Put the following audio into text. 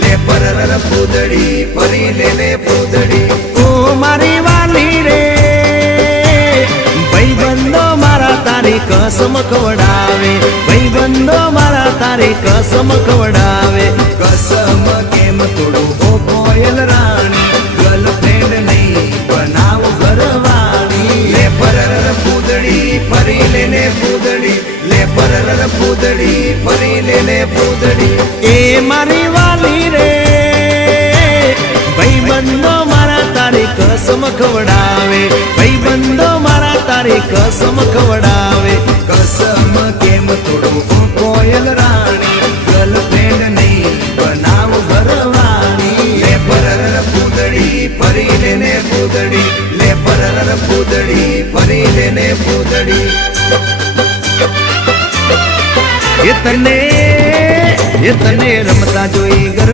લે પરર પૂદડી ફરી લે પૂદડી ઓ મારી વાલી રે ભાઈબંધો મારા તારી કસમ ખવડાવે ભાઈબંધો મારા તારી કસમ ખવડાવે કસમ કેમ તોડું ઓ કોયલ રાણી ગર્લફ્રેન્ડ નહીં બનાવ ઘરવાળી લે પરર પૂદડી ફરી લે પૂદડી લે પરર પૂદડી ફરી લે પૂદડી એ મારી વાલી રે ભાઈબંધો મારા તારી કસમ ખવડાવે ભાઈબંધો મારા તારી કસમ ખવડાવે કસમ કેમ તોડું ઓ કોયલ રાણી ગર્લફ્રેન્ડ નહીં બનાવ ઘરવાળી લે પરર પૂદડી ફરી લે પૂદડી લે પરર પૂદડી ફરી લે પૂદડી એ તને રમતા જોઈ